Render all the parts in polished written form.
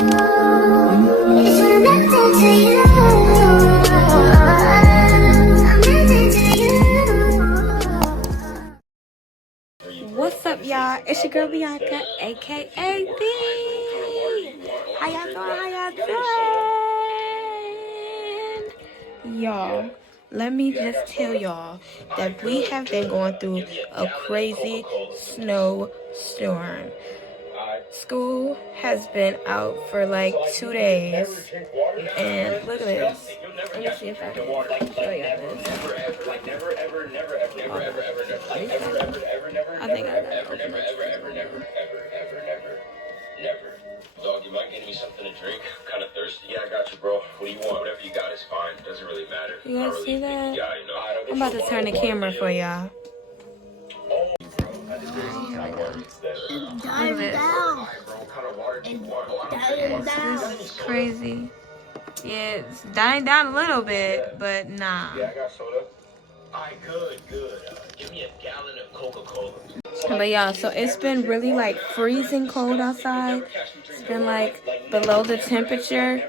What's up, y'all? It's your girl Bianca, aka B. How y'all doing? Y'all, let me just tell y'all that we have been going through a crazy snowstorm. School has been out for like 2 days, and look at this. Let me see if I can show you this. I think I got it open. Dog, you mind getting me something to drink? I'm kind of thirsty. Yeah, I got you, bro. What do you want? Whatever you got is fine. It doesn't really matter. You guys see that? I'm about to turn the camera for y'all. Look at this. This is crazy. Yeah, it's dying down a little bit, but nah. Yeah, I got soda. Alright, good. Give me a gallon of Coca-Cola. But yeah, so it's been really like freezing cold outside. It's been like below the temperature,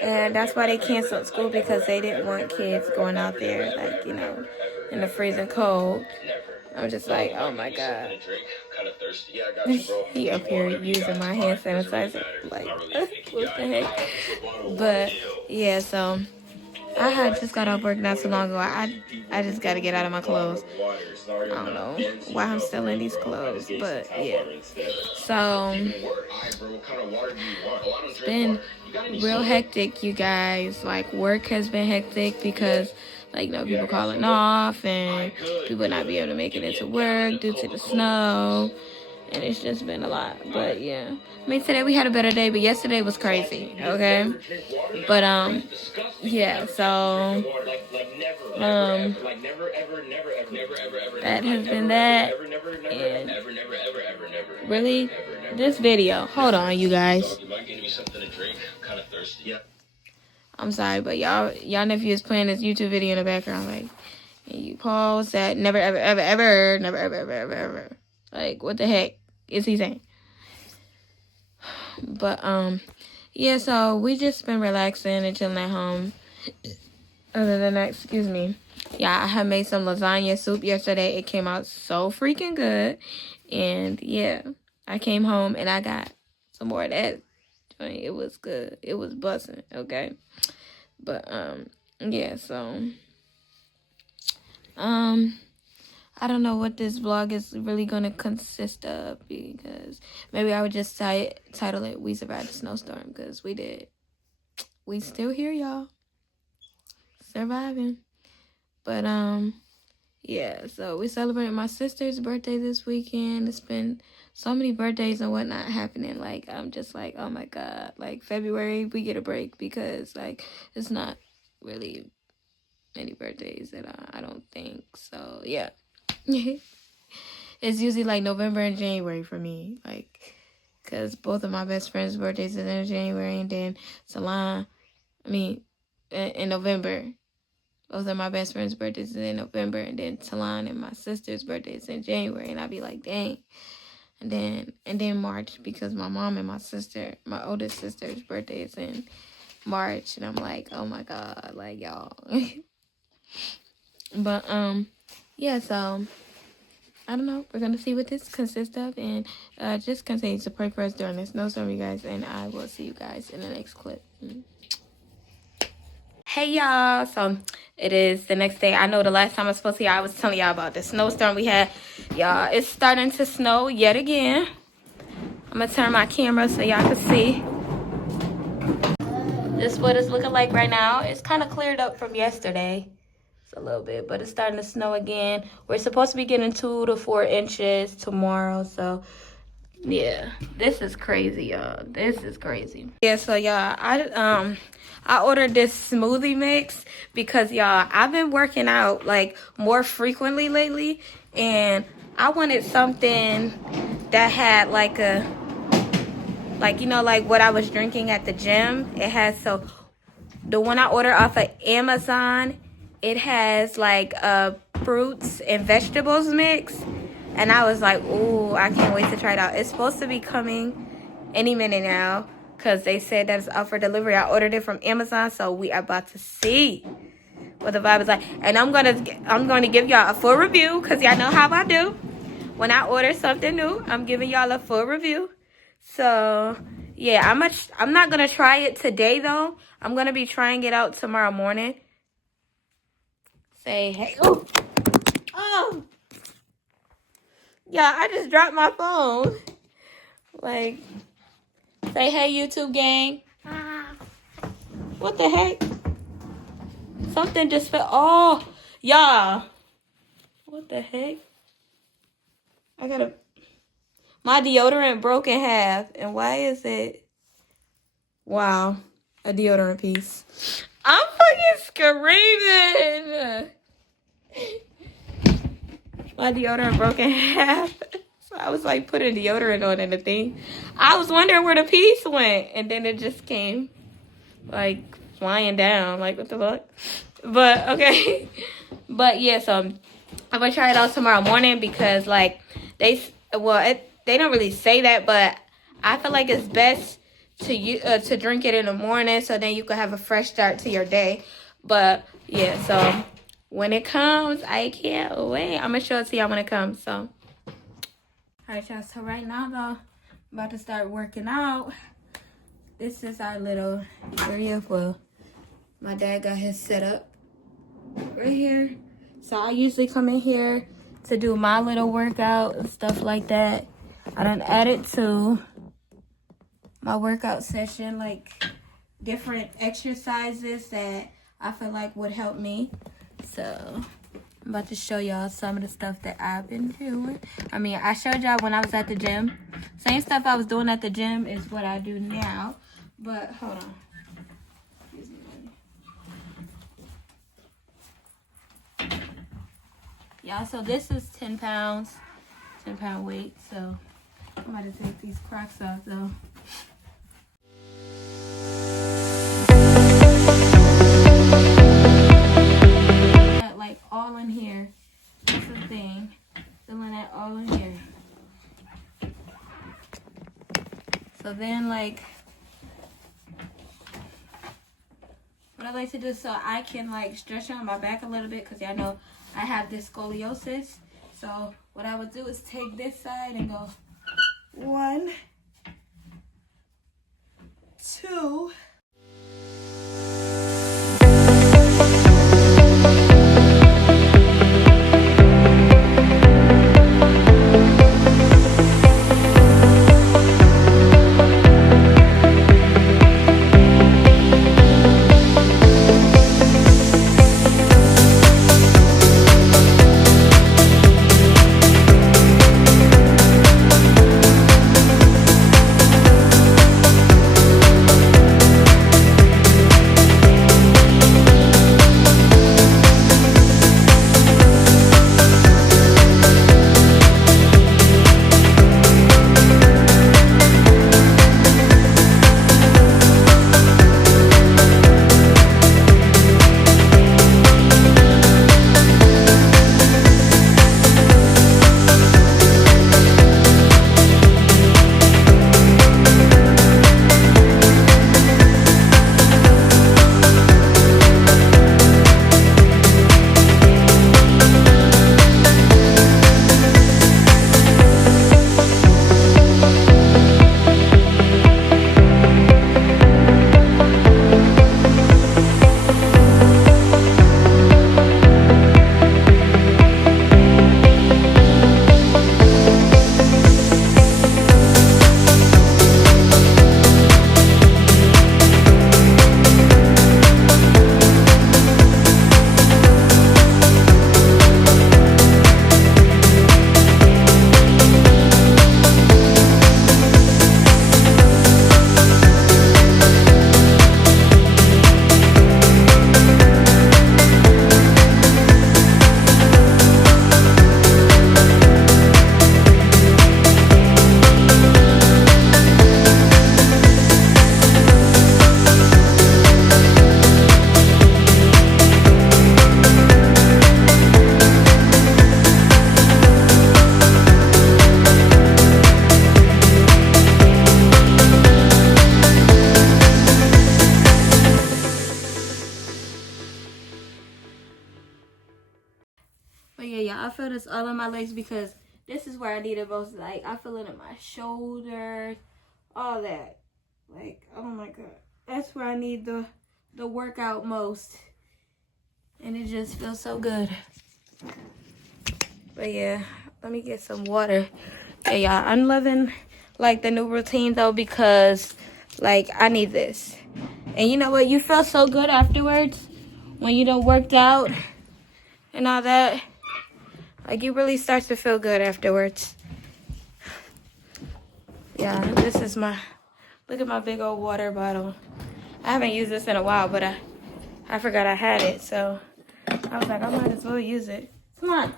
and that's why they canceled school, because they didn't want kids going out there, like, you know, in the freezing cold. I'm just like, oh my god. He up here using my hand sanitizer, like, what the heck? But yeah, so I had just got off work not so long ago. I just got to get out of my clothes. I don't know why I'm still in these clothes, but yeah. So it's been real hectic, you guys. Like, work has been hectic because, like, you know, people calling off and people not being able to make it into work due to the snow. And it's just been a lot. But yeah, I mean, today we had a better day, but yesterday was crazy. Okay, but yeah, so that has been that. And really, this video, hold on, you guys. I'm sorry, but y'all nephew is playing this YouTube video in the background, like, and you pause that. Never ever. Like, what the heck is he saying? But yeah, so we just been relaxing and chilling at home. Other than that, excuse me. Yeah, I had made some lasagna soup yesterday. It came out so freaking good. And yeah, I came home and I got some more of that. It was good. It was buzzing, okay? But yeah, so I don't know what this vlog is really gonna consist of, because maybe I would just title it "We Survived the Snowstorm," because we did. We still here, y'all. Surviving. But yeah, so we celebrated my sister's birthday this weekend. It's been so many birthdays and whatnot happening. Like, I'm just like, oh my god. Like, February we get a break, because like it's not really any birthdays that I don't think. So yeah. It's usually like November and January for me, like, because both of my best friends' birthdays is in January, and then in November. Both of my best friends' birthdays is in November, and then Talon and my sister's birthday is in January, and I'd be like, dang. And then March, because my mom and my oldest sister's birthday is in March, and I'm like, oh my god, like, y'all. But yeah, so I don't know. We're gonna see what this consists of, and just continue to pray for us during this snowstorm, you guys, and I will see you guys in the next clip. Hey y'all, so it is the next day. I know the last time I was supposed to, I was telling y'all about the snowstorm we had. Y'all, it's starting to snow yet again. I'm gonna turn my camera so y'all can see. This is what it's looking like right now. It's kind of cleared up from yesterday. A little bit, but it's starting to snow again. We're supposed to be getting 2 to 4 inches tomorrow, so yeah, this is crazy, y'all. This is crazy. Yeah, so y'all, I ordered this smoothie mix because, y'all, I've been working out like more frequently lately, and I wanted something that had like you know, like what I was drinking at the gym. It has, so the one I ordered off of Amazon, it has like a fruits and vegetables mix. And I was like, ooh, I can't wait to try it out. It's supposed to be coming any minute now. because they said that it's out for delivery. I ordered it from Amazon, so we are about to see what the vibe is like. And I'm gonna give y'all a full review, because y'all know how I do. When I order something new, I'm giving y'all a full review. So yeah, I'm not gonna try it today though. I'm gonna be trying it out tomorrow morning. Say hey. Oh, yeah, I just dropped my phone. Like, say hey YouTube gang. What the heck? Something just fell. Oh, y'all. What the heck? My deodorant broke in half. And why is it? Wow. A deodorant piece. I'm fucking screaming. My deodorant broke in half. So I was like putting deodorant on in the thing. I was wondering where the piece went. And then it just came like flying down. Like, what the fuck? But, okay. But, yeah, so I'm going to try it out tomorrow morning because, like, they don't really say that, but I feel like it's best to drink it in the morning so then you can have a fresh start to your day. But, yeah, so when it comes, I can't wait. I'm going to show it to y'all when it comes, so. All right, y'all, so right now, though, I'm about to start working out. This is our little area. Well, my dad got his set up right here. So I usually come in here to do my little workout and stuff like that. I done added to my workout session, like different exercises that I feel like would help me. So I'm about to show y'all some of the stuff that I've been doing. I mean, I showed y'all when I was at the gym. Same stuff I was doing at the gym is what I do now. But hold on. Excuse me. Y'all, so this is 10 pounds. 10-pound weight. So I'm about to take these Crocs off though. Like all in here. That's the thing. Filling that all in here. So then, like, what I like to do so I can like stretch on my back a little bit, because y'all know I have this scoliosis. So what I would do is take this side and go 1, 2. I feel this all in my legs because this is where I need it most. Like, I feel it in my shoulders, all that. Like, oh my God. That's where I need the workout most. And it just feels so good. But yeah, let me get some water. Hey, y'all, I'm loving, like, the new routine, though, because, like, I need this. And you know what? You feel so good afterwards when you done worked out and all that. Like, you really start to feel good afterwards. Yeah, this is my, look at my big old water bottle. I haven't used this in a while, but I forgot I had it. So I was like, I might as well use it. Come on.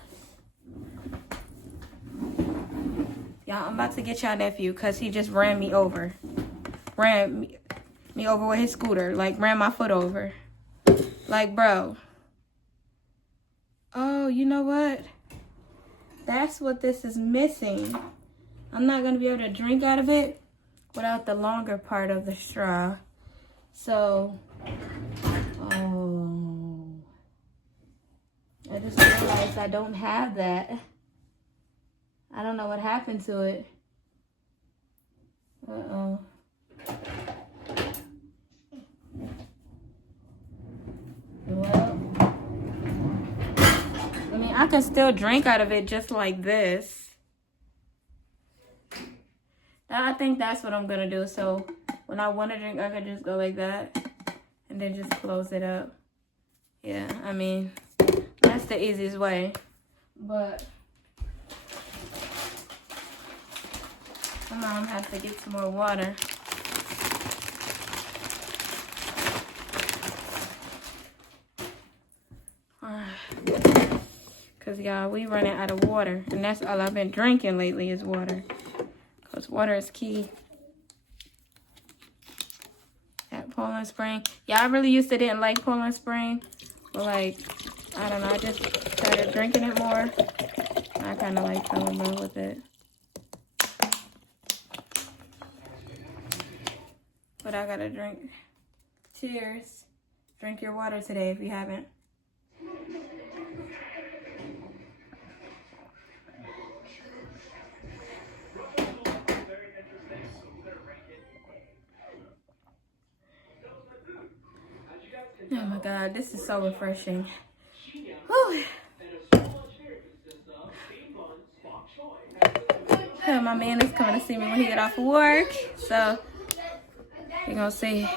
Y'all, I'm about to get y'all nephew because he just ran me over. Ran me over with his scooter. Like, ran my foot over. Like, bro. Oh, you know what? That's what this is missing. I'm not going to be able to drink out of it without the longer part of the straw. So, oh. I just realized I don't have that. I don't know what happened to it. Uh-oh. Well, I mean, I can still drink out of it just like this. I think that's what I'm going to do. So when I want to drink, I can just go like that and then just close it up. Yeah, I mean, that's the easiest way. But my mom has to get some more water. Because, y'all, we running out of water. And that's all I've been drinking lately is water. Because water is key. At Poland Spring. Yeah, I really used to didn't like Poland Spring. But, like, I don't know. I just started drinking it more. I kind of, like, fell in love with it. But I got to drink. Cheers. Drink your water today if you haven't. Oh my God, this is so refreshing. Whew. Yeah, my man is coming to see me when he get off of work. So, we're going to see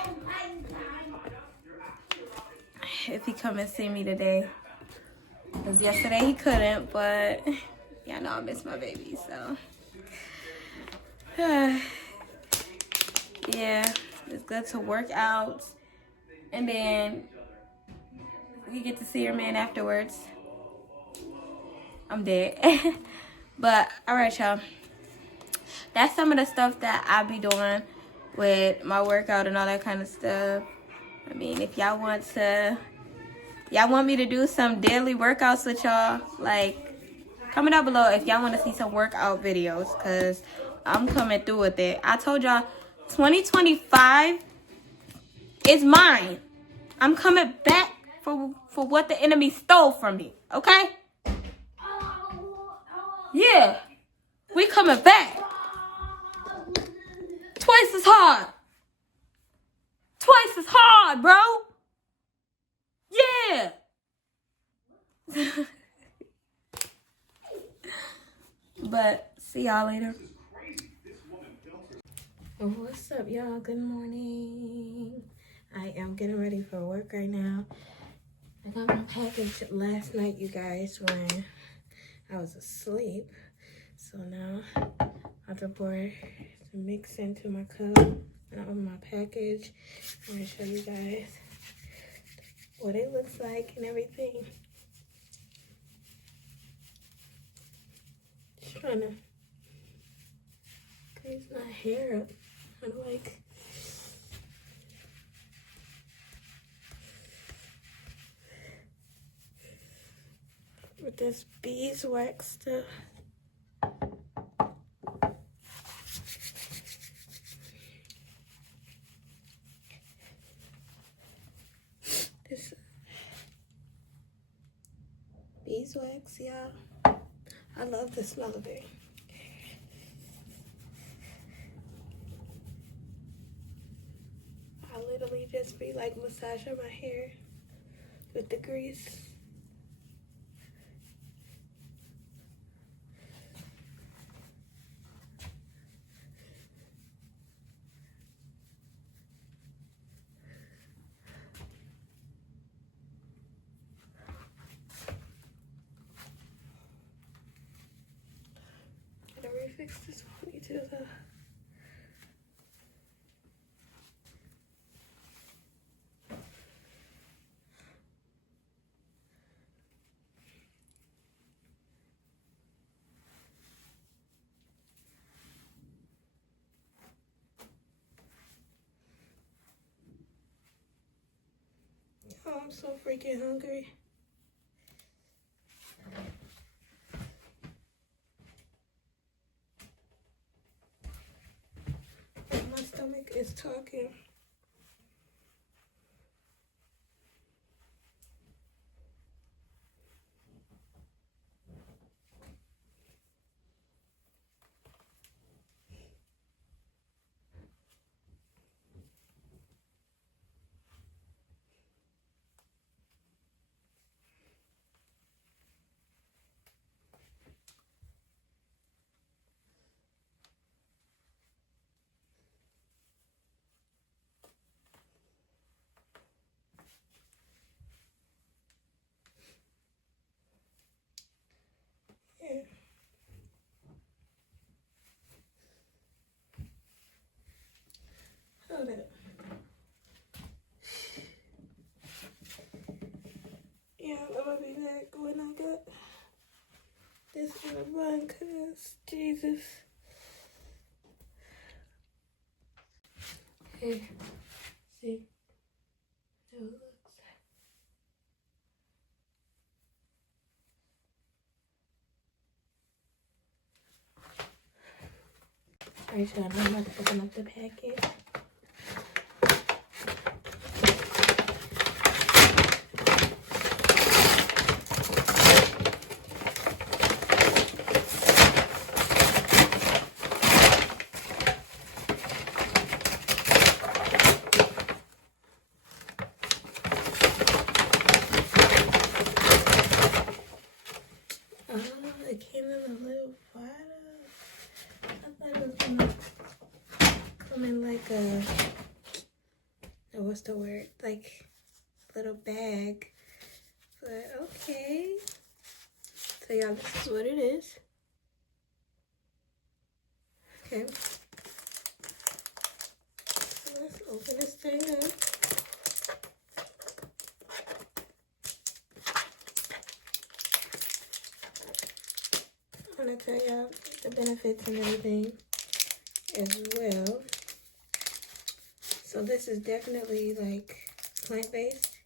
if he come and see me today. Because yesterday he couldn't, but yeah, I know I miss my baby, so. Yeah, it's good to work out. And then you get to see your man afterwards. I'm dead. But, alright, y'all. That's some of the stuff that I be doing with my workout and all that kind of stuff. I mean, if y'all want me to do some daily workouts with y'all, like, comment down below if y'all want to see some workout videos, because I'm coming through with it. I told y'all, 2025 is mine. I'm coming back for what the enemy stole from me, okay? Yeah, we coming back. Twice as hard. Twice as hard, bro. Yeah. But see y'all later. What's up, y'all? Good morning. I am getting ready for work right now. I got my package last night, you guys, when I was asleep. So now I'll pour the mix into my cup and I open my package. I'm gonna show you guys what it looks like and everything. Just trying to grease my hair up. I'm like, with this beeswax stuff. This beeswax, y'all. I love the smell of it. I literally just be like massaging my hair with the grease. Gotta refix this ponytail though. Oh, I'm so freaking hungry. My stomach is talking. Yeah. Hold up. Yeah, I'm gonna be back when I got this in a bun, cause Jesus. Here, see how it looks. Alright, y'all, I'm about to open up the packet. Oh, it came in a little bottle. I thought it was gonna come in like a, what's the word? Like a little bag. But okay. So y'all, this is what it is. Okay. So let's open this thing up. I'm gonna tell y'all the benefits and everything as well. So this is definitely like plant-based.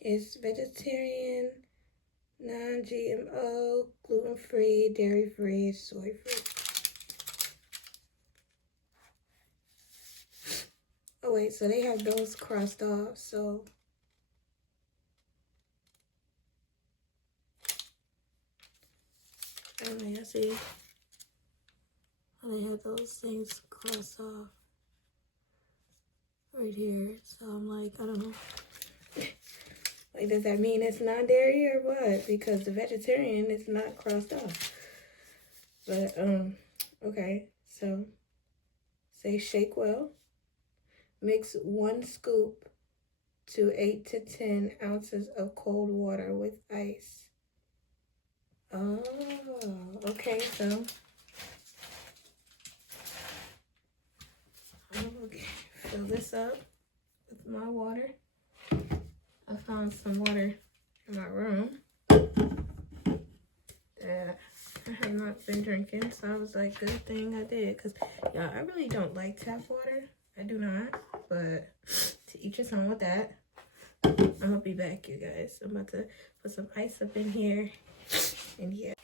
It's vegetarian, non-GMO, gluten-free, dairy-free, soy-free. Oh wait, so they have those crossed off, so I don't know, y'all see how they have those things crossed off right here. So I'm like, I don't know. Like, does that mean it's non-dairy or what? Because the vegetarian is not crossed off. But, okay. So, say shake well. Mix 1 scoop to 8 to 10 ounces of cold water with ice. Oh, okay. So, okay. Fill this up with my water. I found some water in my room that I have not been drinking, so I was like, good thing I did, because yeah, I really don't like tap water. I do not, but to each his own with that. I'm gonna be back, you guys. I'm about to put some ice up in here, and yeah.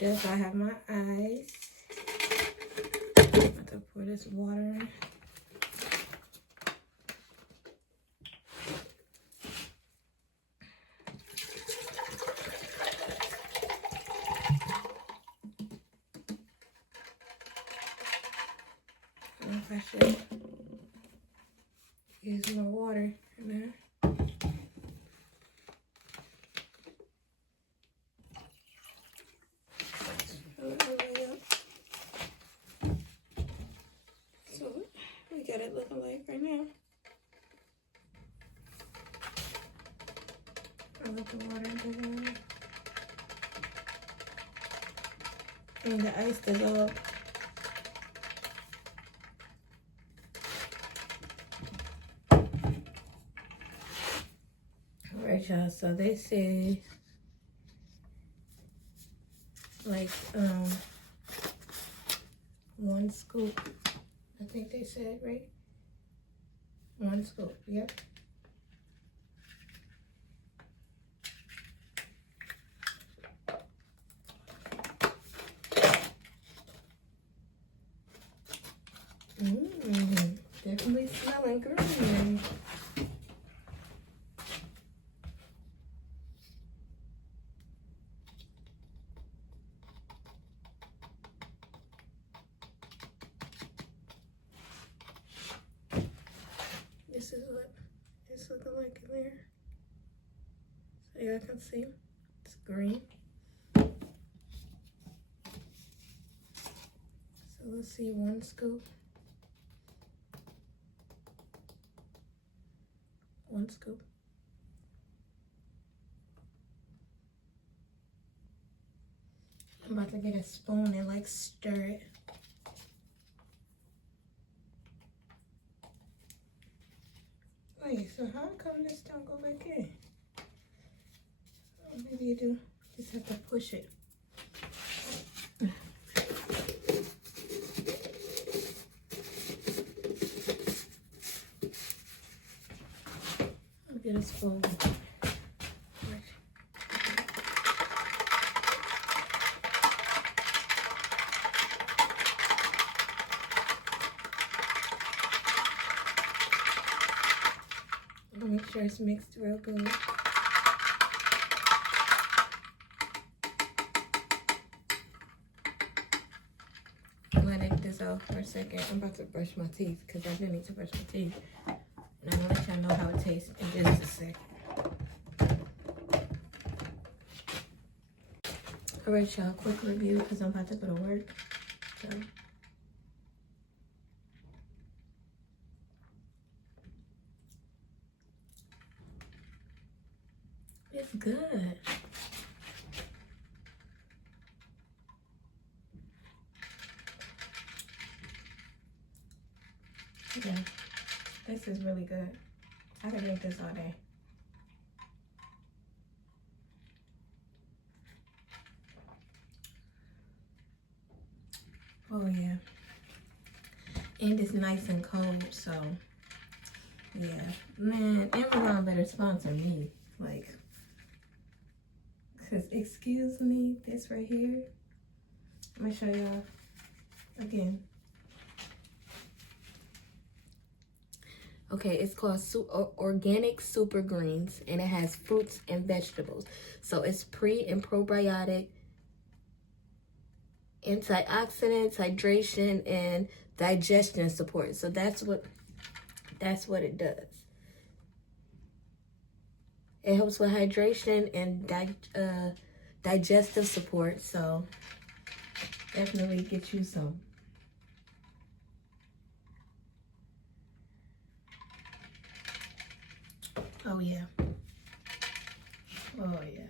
just so I have my eyes. I'm about to pour this water in. I don't know if I should use more water in there. So we got it looking like right now. I'll let the water dissolve. And the ice dissolve. Alright, y'all, so they say like 1 scoop. I think they said, right? 1 scoop, yep. Definitely smelling green. This is what it's looking like in there. So y'all can see it's green. So let's see, 1 scoop. 1 scoop. I'm about to get a spoon and like stir it. Wait, so how come this don't go back in? Oh, maybe you do. Just have to push it. I'll get a spoon. I'll make sure it's mixed real good. Let it dissolve for a second. I'm about to brush my teeth because I do need to brush my teeth. And I'm gonna let y'all know how it tastes in just a second. Alright, y'all, quick review because I'm about to go to work. So it's good. Yeah, this is really good. I could drink this all day. Oh yeah. And it's nice and cold, so yeah. Man, Amazon better sponsor me. Like, cause excuse me, this right here. I'm gonna show y'all again. Okay, it's called Organic Super Greens, and it has fruits and vegetables. So it's pre and probiotic, antioxidants, hydration, and digestion support. So that's what it does. It helps with hydration and digestive support. So definitely get you some. Oh yeah. Oh yeah.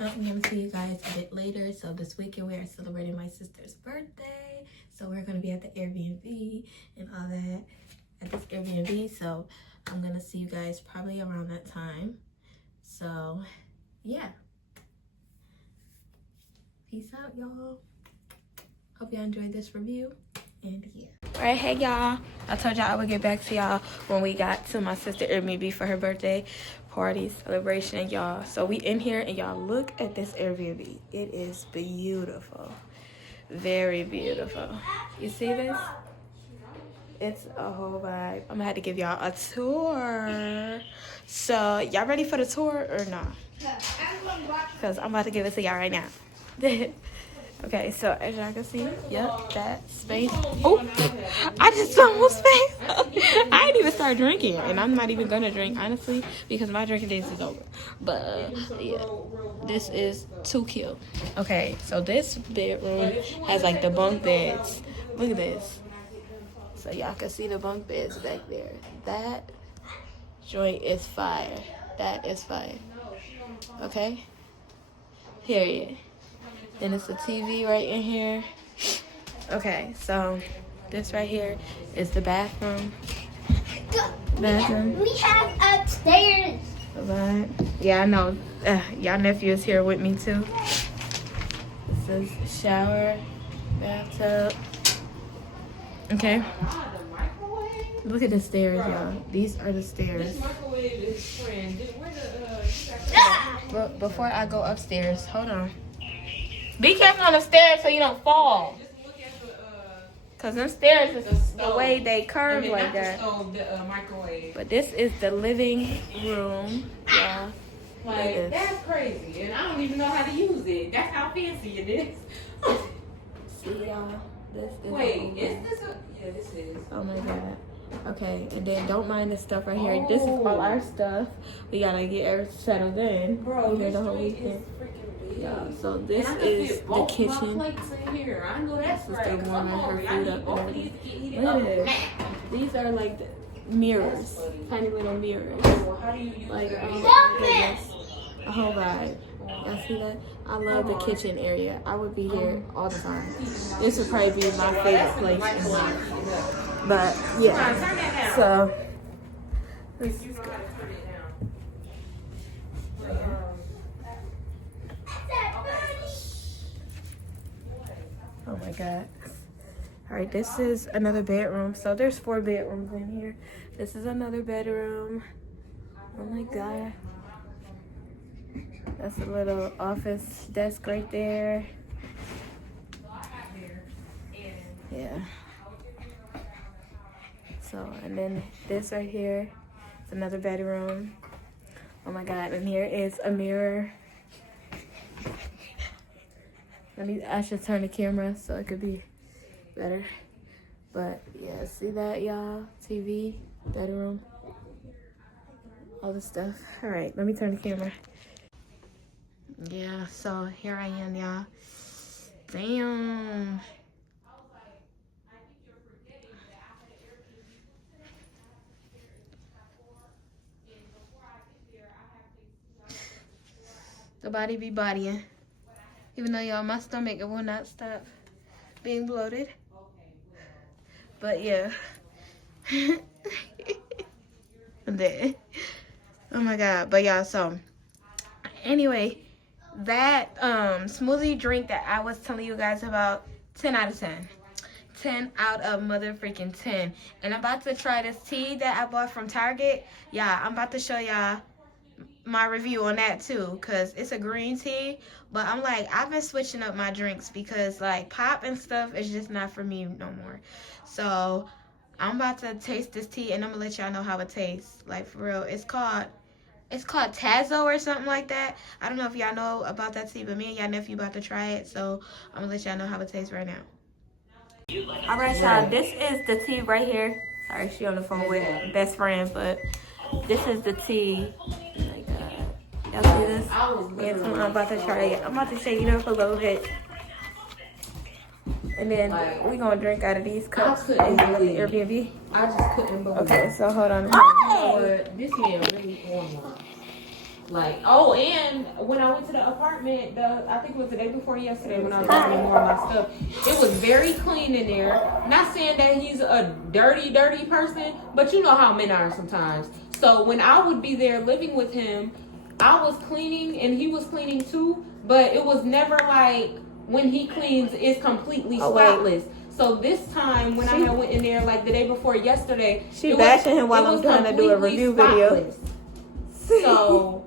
I'm gonna see you guys a bit later. So this weekend we are celebrating my sister's birthday. So we're gonna be at the Airbnb and all that at this Airbnb. So I'm gonna see you guys probably around that time. So yeah. Peace out, y'all. Hope y'all enjoyed this review. And yeah. Alright, hey y'all. I told y'all I would get back to y'all when we got to my sister Airbnb for her birthday party celebration, y'all. So we in here and y'all look at this Airbnb. It is beautiful. Very beautiful. You see this? It's a whole vibe. I'm gonna have to give y'all a tour. So y'all ready for the tour or not? Because I'm about to give it to y'all right now. Okay, so as y'all can see, yep, that space. Oh, I just almost space. I didn't even start drinking, and I'm not even gonna drink, honestly, because my drinking days is over. But yeah, this is too cute. Okay, so this bedroom has like the bunk beds. Look at this. So y'all can see the bunk beds back there. That joint is fire. That is fire. Okay? Period. Then it's a TV right in here. Okay, so this right here is the bathroom. Bathroom. We have upstairs. Right. Yeah, I know. Y'all nephew is here with me too. This is shower, bathtub. Okay. Look at the stairs, y'all. These are the stairs. But before I go upstairs, hold on. Be careful on the stairs so you don't fall. Cause them stairs is the way they curve like that. But this is the living room, y'all. Like, that's crazy. And I don't even know how to use it. That's how fancy it is. See y'all. This is Wait, is this a... Yeah, this is. Oh my god. Okay, and then don't mind this stuff right here. This is all our stuff. We gotta get everything settled in. Bro, here this the whole street is weekend. freaking big. Yeah, so this And I can is fit the both my kitchen. plates in here. I know that's This is right. the 'cause warmer I'm her hungry. I food need up both and of these to get heated look up. at this. These are like the mirrors. Tiny little mirrors. Well, how do you use Like, that? oh my goodness. A whole vibe. Y'all see that? I love the kitchen area. I would be here all the time. This would probably be my favorite place in life. But yeah, so this is good. Oh my god. All right, this is another bedroom. So there's 4 bedrooms in here. This is another bedroom. Oh my god. That's a little office desk right there. Yeah. So, and then this right here is another bedroom. Oh my god, and here is a mirror. I should turn the camera so it could be better. But yeah, see that, y'all? TV, bedroom, all this stuff. All right, let me turn the camera. Yeah, so here I am, y'all. Damn. The body be bodying. Even though, y'all, my stomach, it will not stop being bloated. But yeah. I'm dead. Oh my god. But y'all, so anyway, that smoothie drink that I was telling you guys about, 10 out of 10. 10 out of mother freaking 10. And I'm about to try this tea that I bought from Target. Yeah, I'm about to show y'all my review on that too, because it's a green tea. But I'm like, I've been switching up my drinks because like pop and stuff is just not for me no more. So I'm about to taste this tea and I'm gonna let y'all know how it tastes. Like, for real. It's called Tazo or something like that. I don't know if y'all know about that tea, but me and y'all nephew about to try it, so I'm gonna let y'all know how it tastes right now. All right, y'all, this is the tea right here. Sorry, she on the phone with best friend, but this is the tea. Oh my god, y'all see this? Yes, I'm about to try it. I'm about to shake it up a little bit, and then we gonna drink out of these cups and get the Airbnb. I just couldn't believe Okay, so hold on. this man really on one. Like, oh, and when I went to the apartment, I think it was the day before yesterday when I was getting more of my stuff, it was very clean in there. Not saying that he's a dirty person, but you know how men are sometimes. So when I would be there living with him, I was cleaning and he was cleaning too, but it was never like when he cleans, it's completely spotless. So this time when I had went in there like the day before yesterday, She bashing him while I'm trying to do a review video. So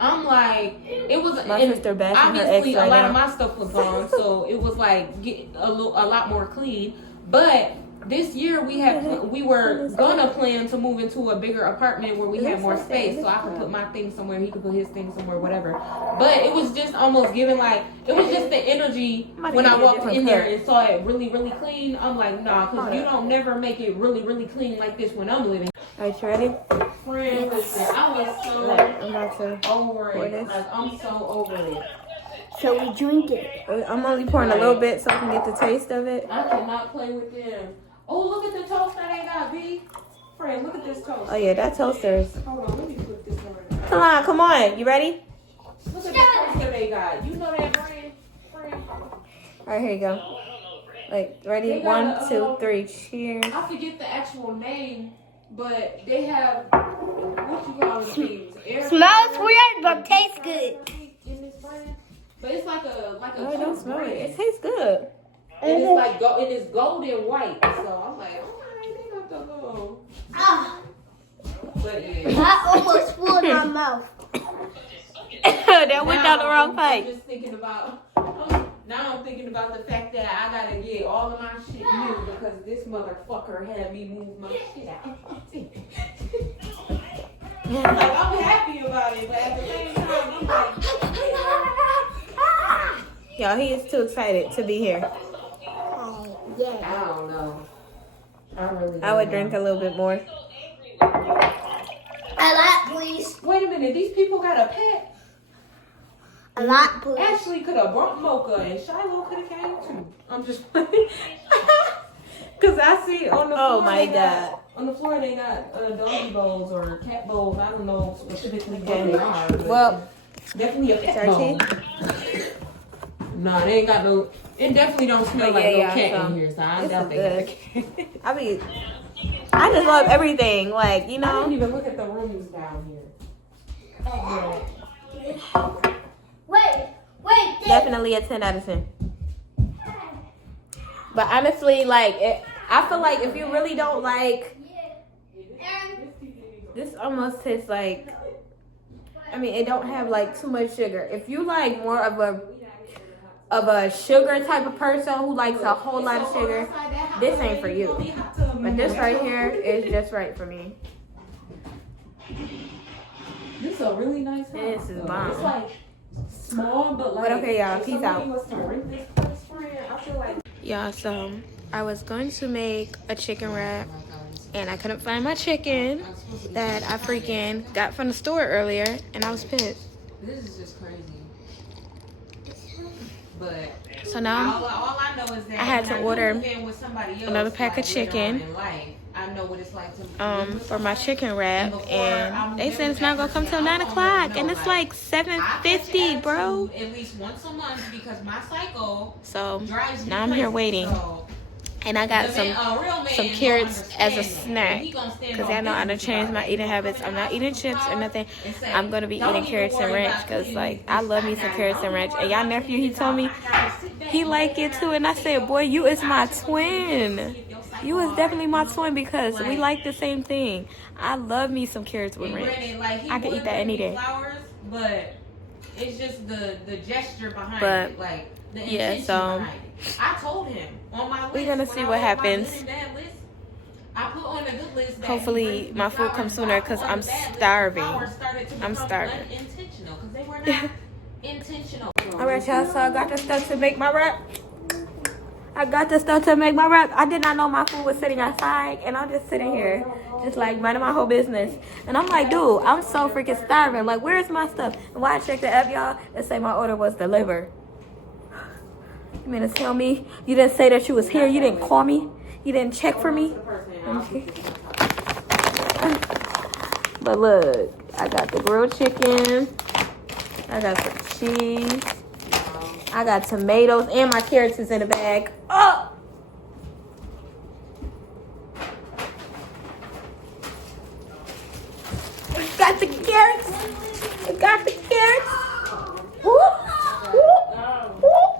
I'm like, it was My sister bashing her ex obviously a right lot now. of my stuff was gone, so it was like get a lot more clean. But this year we were gonna plan to move into a bigger apartment where we had more space, so I could put my things somewhere, he could put his things somewhere, whatever. But it was just almost giving like, it was just the energy when I walked in there and saw it really, really clean. I'm like, nah, because you don't never make it really, really clean like this when I'm living. Are you ready? Friend, listen, I was so I'm about to over pour it. this. Like, I'm so over it. So we drink it. I'm only pouring a little bit so I can get the taste of it. I cannot play with them. Oh, look at the toaster they got, B. Friend, look at this toaster. Oh yeah, that toaster's. Hold on, let me put this on. Come on. You ready? Look at the toaster they got. You know that brand? Friend. All right, here you go. Like, ready? They got 1, 2, 3. Cheers. I forget the actual name, but they have, what you call these things? Smells weird, but tastes good. In this brand. But it's like a Oh, it don't smell it. brand. It tastes good. And it's like it is golden white. So I'm like, alright, they got the little. Ah, But yeah. I almost flew in my mouth. That went down the wrong I'm pipe. just thinking about. Now I'm thinking about the fact that I gotta get all of my shit new because this motherfucker had me move my shit out. Like, I'm happy about it, but at the same time, I'm like, Y'all, he is too excited to be here. Yeah. I don't know. I really. I would drink a little bit more. A lot, please. Wait a minute, these people got a pet. A lot, please. Ashley could have brought Mocha and Shiloh could have came too. I'm just playing. Cause I see on the floor. Oh my they God. got, on the floor they got doggy bowls or cat bowls. I don't know specifically what Okay. they are. But Well, definitely a pet our bowl. Nah, they ain't got no. It definitely don't smell But like yeah, no cat so in here. So I this doubt is they got a cat. I just love everything. Like, you I didn't know. even look at the rooms down here. Wait. Definitely a 10 out of 10. But honestly, like, I feel like if you really don't like, this almost tastes like, I mean, it don't have like too much sugar. If you like more of a sugar type of person who likes a whole lot of sugar, this ain't for you. But this right here is just right for me. This is a really nice house. This is though. bomb. It's like small, but like. But okay, y'all, if peace somebody out. was to rent this place, friend, I feel like. Yeah, so I was going to make a chicken wrap, and I couldn't find my chicken that I freaking got from the store earlier, and I was pissed. This is just crazy. But So now all I know is that I had to when order move in with somebody else, another pack of like, later chicken, on in life, I know what it's like to for my chicken wrap, before and I they moved said in it's with not that gonna come till person, 9 I don't o'clock, know, and it's like I 7:50, bro. At least once a month because my cycle So drives me now I'm here crazy, waiting, so and I got the man- a real man some don't carrots as a understand that. snack. He gonna stand Because on I know I done business changed my about it. eating habits. I'm not eating chips or nothing. I'm going to be eating carrots and ranch because, like, I love me some carrots and ranch. And y'all nephew, he told me he like it too. And I said, boy, you is my twin. You is definitely my twin because we like the same thing. I love me some carrots with ranch. I could eat that any day. Flowers, but it's just the gesture behind But, it. Like, the yeah, intention so behind it. I told him on my list. we're gonna when see I what was on my happens. good and bad list, I put on the good list that Hopefully he brings me my food flowers, comes but sooner I put 'cause on I'm the bad list, starving. flowers started to I'm become starving. unintentional because they were not intentional. All right, y'all. So I got the stuff to make my wrap. I did not know my food was sitting outside, and I'm just sitting here, just like minding my whole business. And I'm like, dude, I'm so freaking starving. Like, where's my stuff? And why I checked the app, y'all, it say my order was delivered. You mean to tell me you didn't say that you was here? You didn't call me? You didn't check for me? But look, I got the grilled chicken. I got some cheese. I got tomatoes and my carrots is in the bag. Oh! It got the carrots. Whoop, whoop, whoop.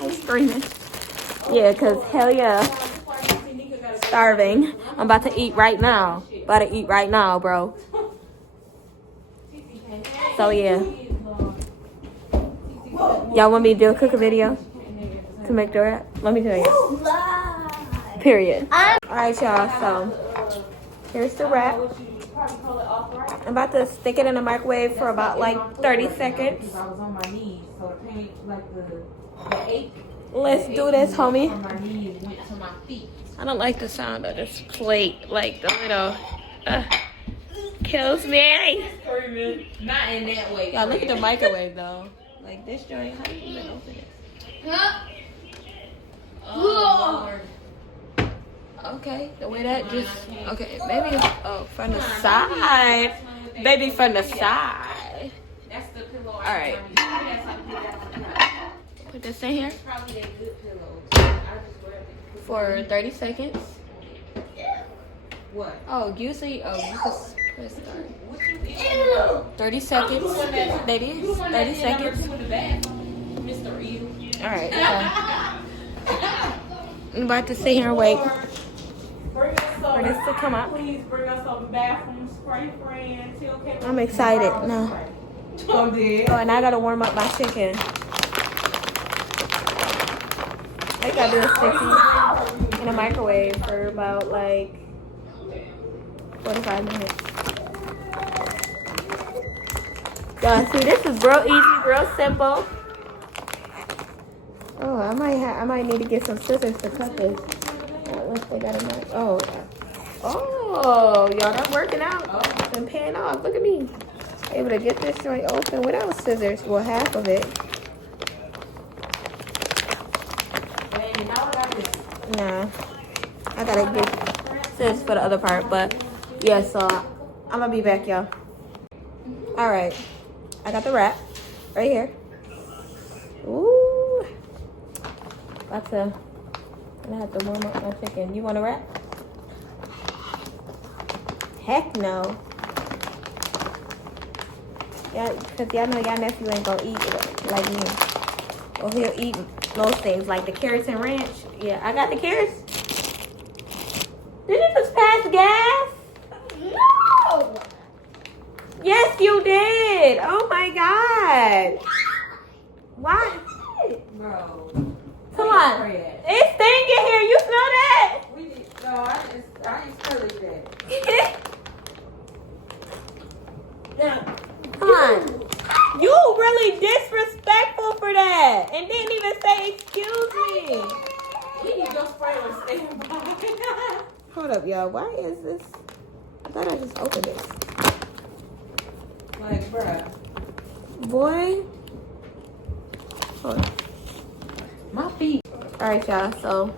I'm screaming. Yeah, cause hell yeah, starving. I'm about to eat right now. About to eat right now, bro. So yeah, y'all want me to do a cooking video to make the wrap? Let me tell you. Period. Alright, y'all. So here's the wrap. I'm about to stick it in the microwave for about like 30 seconds. I was on my knees, so the pain, like the ache. Let's do this, homie. From my knees went to my feet. I don't like the sound of this plate. Like the little kills me. Not in that way. Y'all look at the microwave though. Like this joint. How do you even open it? Oh, Lord. Okay, the way that just okay. Maybe from the side. Maybe from the side. That's the pillow. All right. Put this in here Probably a good pillow. I just grabbed it. for 30 seconds. What? Oh, usually, you just press start. What you eating? 30 seconds. That is 30 seconds. Mr. Eel. All right. So I'm about to sit here and wait for this to come up. Please bring us some bathroom spray, friend. I'm excited now. Oh, dear. Oh, and I gotta warm up my chicken. I gotta do a sticky in the microwave for about like 45 minutes. Y'all see, this is real easy, real simple. Oh, I might need to get some scissors to cut this. Unless they got a knife. Oh, y'all, I'm working out. It's been paying off. Look at me. Able to get this joint open without scissors. Well, half of it. Nah, I gotta get scissors for the other part. But yeah, so I'm gonna be back, y'all. All right, I got the wrap right here. Ooh, I'm gonna have to warm up my chicken. You want a wrap? Heck no. Yeah, cause y'all know y'all nephew ain't gonna eat it like me. Or he'll eat most things like the carrots and ranch. Yeah, I got the carrots. Did you just pass gas? No! Yes, you did. Oh my God. Why? Bro. Come on. It's stinking here. You smell that? I ain't smell that. Come on. You really disrespectful for that. And didn't even say excuse me. We need your spray on standby. Hold up, y'all. Why is this? I thought I just opened it. Like, bruh. Boy. Hold on. My feet. Alright, y'all. So,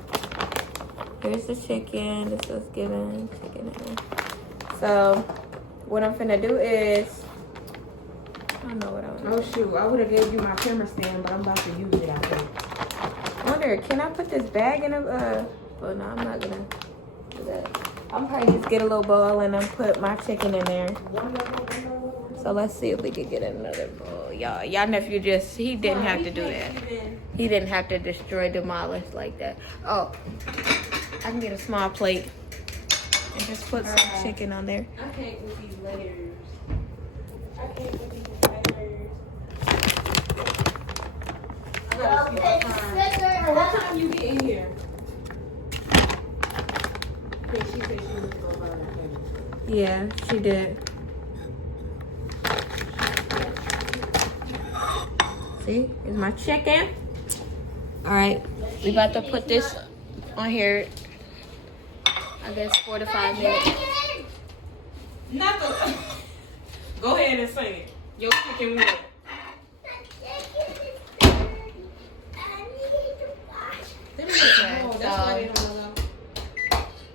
here's the chicken. This was given chicken in. So, what I'm finna do is, I don't know what I'm Oh shoot, I would have gave you my camera stand, but I'm about to use it, I think. I wonder, can I put this bag in a, well, no, I'm not gonna do that. I'm probably just get a little bowl and then put my chicken in there. So let's see if we can get another bowl. Y'all nephew he didn't have to do that. He didn't have to demolish like that. Oh, I can get a small plate and just put some chicken on there. I can't with these layers. I can't with these layers. I gotta see what time. What time you get in here? Okay, she said she was gonna buy that. Yeah, she did. See, here's my chicken. All right, we about to put this on here. I guess 4 to 5 minutes. Not the. Go ahead and sing it. Your chicken win.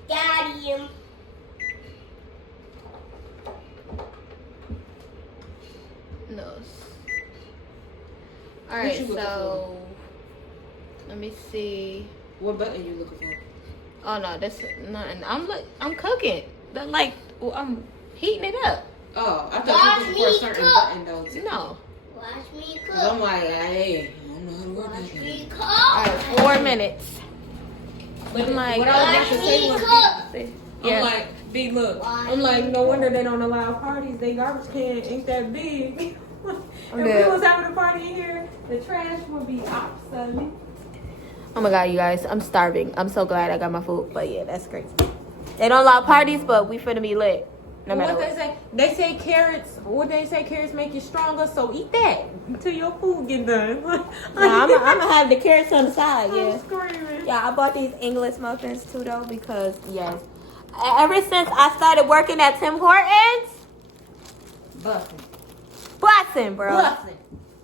Daddy. No. All right, so let me see. What button you looking for? Oh no, that's nothing. I'm cooking. That I'm heating it up. Oh, I thought you were looking for a certain button though. Too. No. Watch me cook. 'Cause I'm like, hey, I don't know how to work Watch that. me cook. All right, 4 minutes. But like, what I was about to say was, Yeah. I'm like, B, look. I'm like, no wonder they don't allow parties. They garbage can ain't that big. If we was having a party in here, the trash would be obsolete. Oh my god, you guys, I'm starving. I'm so glad I got my food. But yeah, that's crazy. They don't allow parties, but we finna be lit. No matter what what. they say carrots. What they say carrots make you stronger. So eat that until your food get done. I'm gonna have the carrots on the side. Yeah. I'm screaming. Yeah, I bought these English muffins too though because yes, ever since I started working at Tim Hortons, bussin', bro.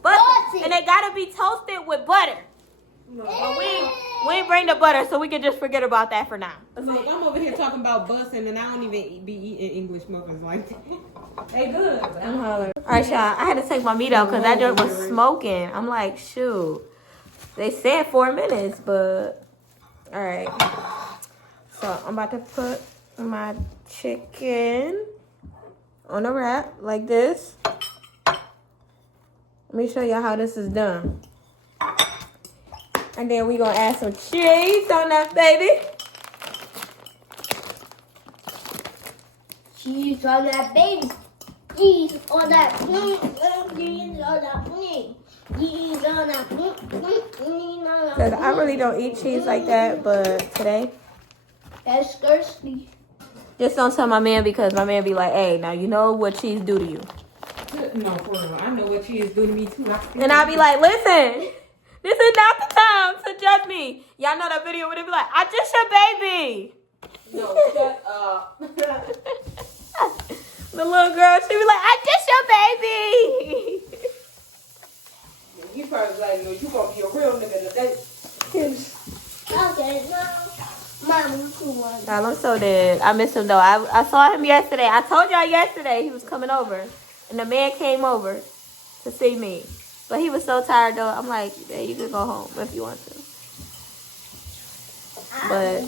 Bussin'. And they gotta be toasted with butter. Look, But we ain't bring the butter, so we can just forget about that for now. look, I'm over here talking about busing, and I don't even be eating English muffins like that. They good. I'm hollering. All right, y'all. I had to take my meat out because that joint was smoking. I'm like, shoot. They said 4 minutes, but all right. So I'm about to put my chicken on a wrap like this. Let me show y'all how this is done. And then we gonna add some cheese on that baby. Cheese on that baby. Cheese on that plane. Cheese on that plane. Cheese on that plane. Cause I really don't eat cheese like that, but today. That's thirsty. Just don't tell my man because my man be like, hey, now you know what cheese do to you. No, for real. I know what cheese do to me too. And I be like, listen, this is not the time to judge me. Y'all know that video where they be like, I just your baby. No, shut up. The little girl, she be like, I just your baby. You probably like, no, you gonna be a real nigga today. Okay, no. Mom, who won? God, I'm so dead. I miss him though. I saw him yesterday. I told y'all yesterday he was coming over. And the man came over to see me. But he was so tired though. I'm like, yeah, you can go home if you want to. But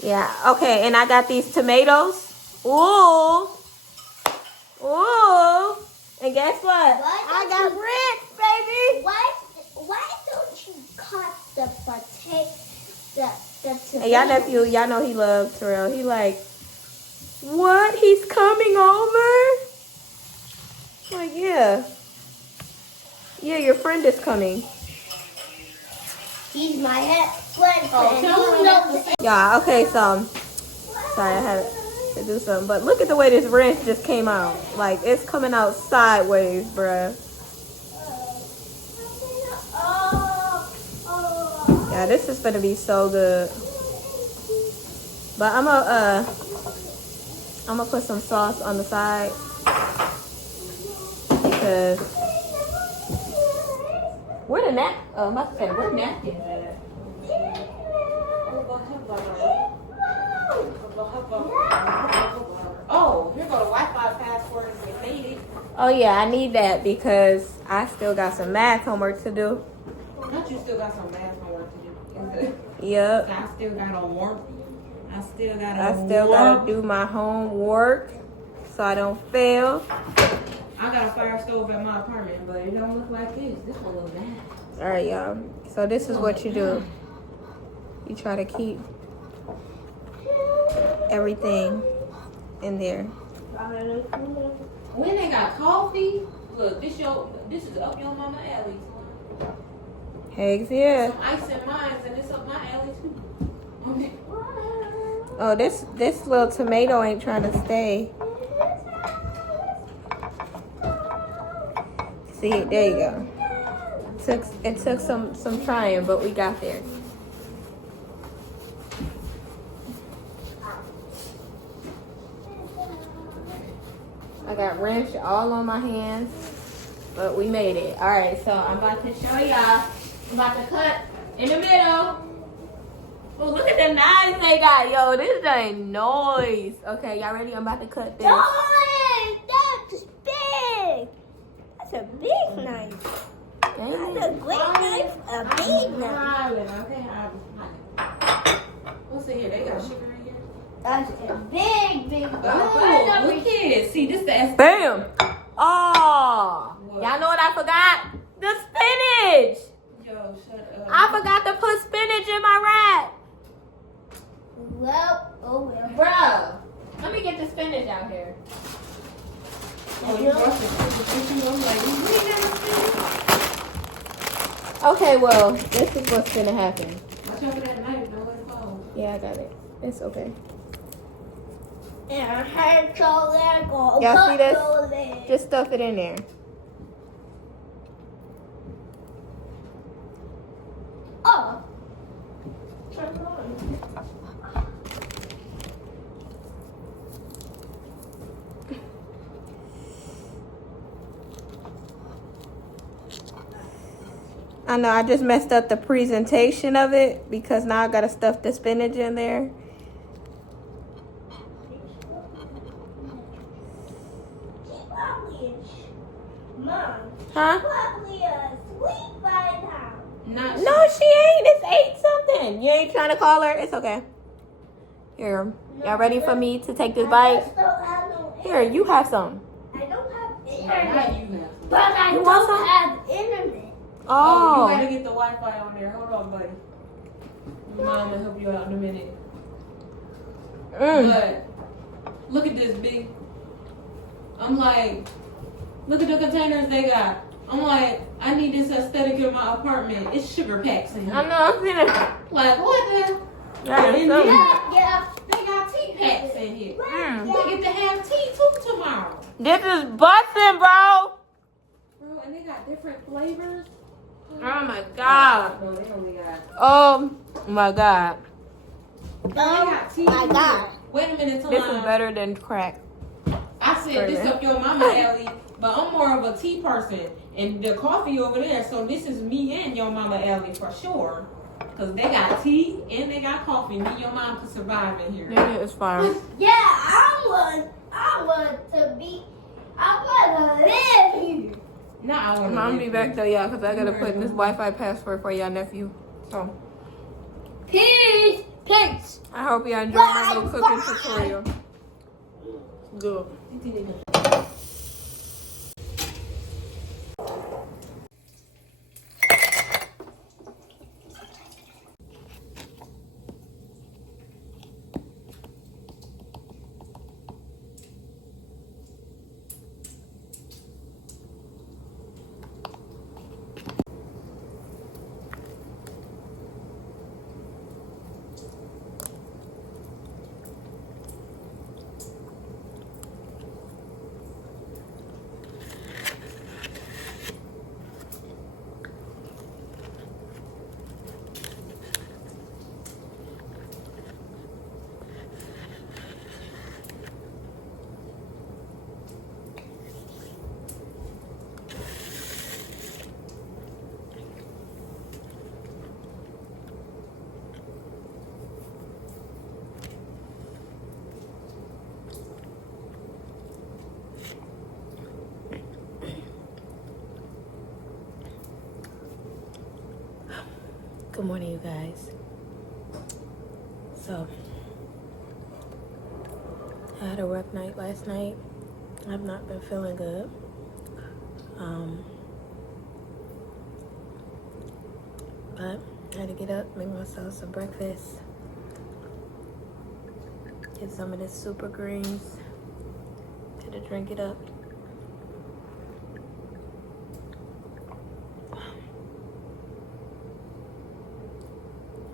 yeah, okay, and I got these tomatoes. Ooh. Ooh. And guess what? I got rich, baby. Why don't you cut the potato? And y'all know he loves Terrell. He like, what? He's coming over? Like, yeah. Yeah, your friend is coming. He's my head friend. Oh, Yeah, okay, so sorry, I had to do something. But look at the way this wrench just came out. Like, it's coming out sideways, bruh. Yeah, this is gonna be so good. But I'm gonna put some sauce on the side because where the nap? Oh, I'm about to say where the napkins at? Oh, here go the Wi-Fi password. We made it. Oh yeah, I need that because I still got some math homework to do. Not you still got some math homework to do. Yep. I still got to work. I still gotta do my homework so I don't fail. I got a fire stove at my apartment, but it don't look like this. This one looks bad. All right, y'all. So this is what you do. You try to keep everything in there. When they got coffee, look, this is up your mama alley. Eggs, yeah. Some ice in mine, and it's up my alley too. Oh, this little tomato ain't trying to stay. See, there you go. It took some trying, but we got there. I got wrench all on my hands, but we made it. All right, so I'm about to show y'all. I'm about to cut in the middle. Oh, look at the knives they got. Yo, this ain't noise. Okay, y'all ready? I'm about to cut this. Oh, that's big. That's a big knife. That's a great knife. A big knife. Okay, what's in here? They got sugar in here? That's a big Oh, look at it. See, this the S. Bam! Oh, What? y'all know what I forgot? The spinach. Yo, Oh, shut up. I forgot to put spinach in my wrap. Well, oh well. Bro, let me get the spinach out here. Oh, you brought the tissue. I'm like, you ain't got no Okay, well, this is what's gonna happen. Watch out for that knife. Don't let it fall. Yeah, I got it. It's okay. And I had chocolate. Y'all see this? Just stuff it in there. Oh. Turn it on. I know I just messed up the presentation of it because now I gotta stuff the spinach in there. Mom, Huh? probably asleep by now. Not No, she ain't. It's 8-something. You ain't trying to call her? It's okay. Here. Y'all ready for me to take this bite? I just don't have no Here, you have some. I don't have Now internet. you have. But I You want don't some? have internet. Oh, you Oh. gotta get the Wi-Fi on there. Hold on, buddy. Your mom will help you out in a minute. Mm. But look at this, B. I'm like, look at the containers they got. I'm like, I need this aesthetic in my apartment. It's sugar packs in I here. know. I'm seeing it. Like, what the? That is And something. then Yeah. they got tea packs in here. Mm. We get to have tea too tomorrow. This is busting, bro. Bro, and they got different flavors. Oh my god. No, they only got. Oh my god. They got tea. my in God. here. Wait a minute, This is Talon. better than crack. I said this up your mama alley, but I'm more of a tea person. And the coffee over there, so this is me and your mama alley for sure. Because they got tea and they got coffee. Me and your mom can survive in here. Yeah, it's fine. Yeah, I want to live here. Now I want I'm gonna be back though, y'all, because I gotta put in this Wi-Fi password for y'all nephew. So Peace. Peace. I hope y'all enjoy my little cooking tutorial. Good. Good morning, you guys. So, I had a rough night last night. I've not been feeling good. But I had to get up, make myself some breakfast, get some of this super greens, had to drink it up.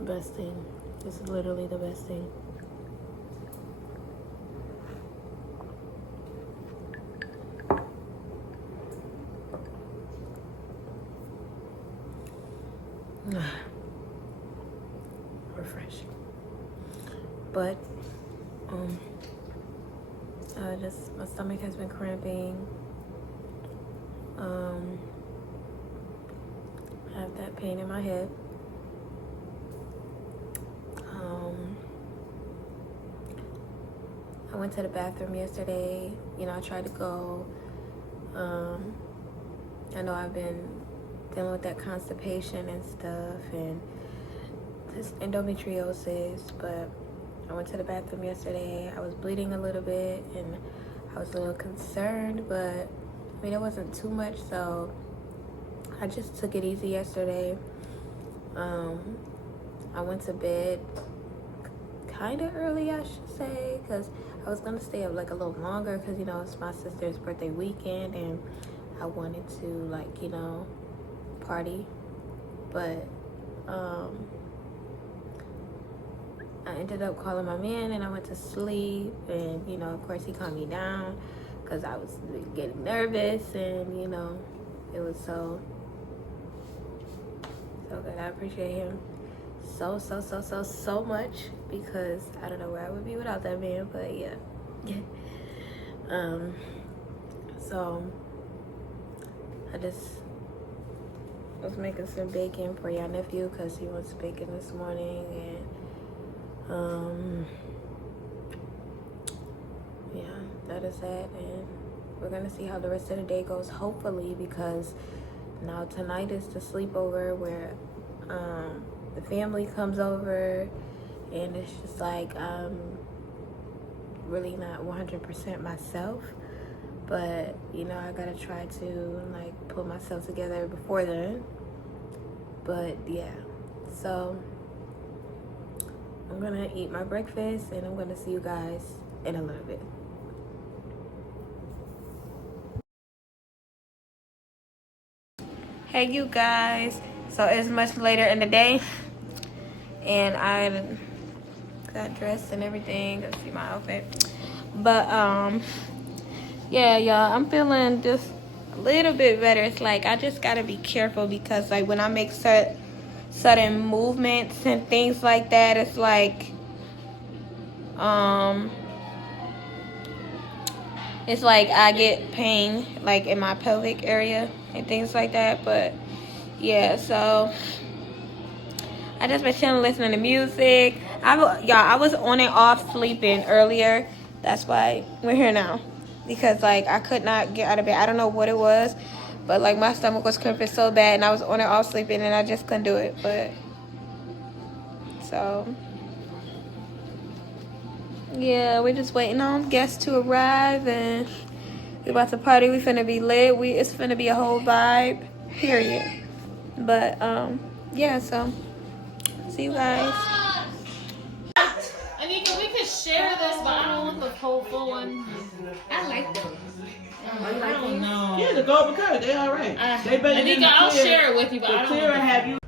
Best thing. This is literally the best thing. Refreshing. But my stomach has been cramping. I have that pain in my head. I went to the bathroom yesterday. I tried to go. I know I've been dealing with that constipation and stuff and this endometriosis, but I went to the bathroom yesterday. I was bleeding a little bit and I was a little concerned, but it wasn't too much, so I just took it easy yesterday. I went to bed kind of early, I should say, because I was gonna stay up like a little longer because, you know, it's my sister's birthday weekend and I wanted to, like, you know, party. But I ended up calling my man and I went to sleep, and, you know, of course he calmed me down because I was getting nervous, and, you know, it was so good. I appreciate him so much, because I don't know where I would be without that man. But yeah. So I just was making some bacon for your nephew because he wants bacon this morning, and yeah, that is that. And we're gonna see how the rest of the day goes, hopefully, because now tonight is the sleepover where the family comes over, and it's just like really not 100% myself, but, you know, I gotta try to, like, pull myself together before then. But yeah, so I'm gonna eat my breakfast and I'm gonna see you guys in a little bit. Hey you guys, so it's much later in the day and I got dressed and everything. Let's see my outfit. But yeah, y'all, I'm feeling just a little bit better. It's like I just gotta be careful because, like, when I make sudden movements and things like that, it's like I get pain, like, in my pelvic area and things like that. But yeah, so I just been chilling, listening to music. I was on and off sleeping earlier. That's why we're here now, because, like, I could not get out of bed. I don't know what it was, but, like, my stomach was cramping so bad, and I was on and off sleeping, and I just couldn't do it. But so yeah, we're just waiting on guests to arrive, and we about to party. We finna be lit. It's finna be a whole vibe, period. But yeah, so see you guys. Anika, we could share this, but I don't want the whole full one. I like them. I don't know. Yeah, the golden color, they all right. Anika, I'll share it with you, but I don't want the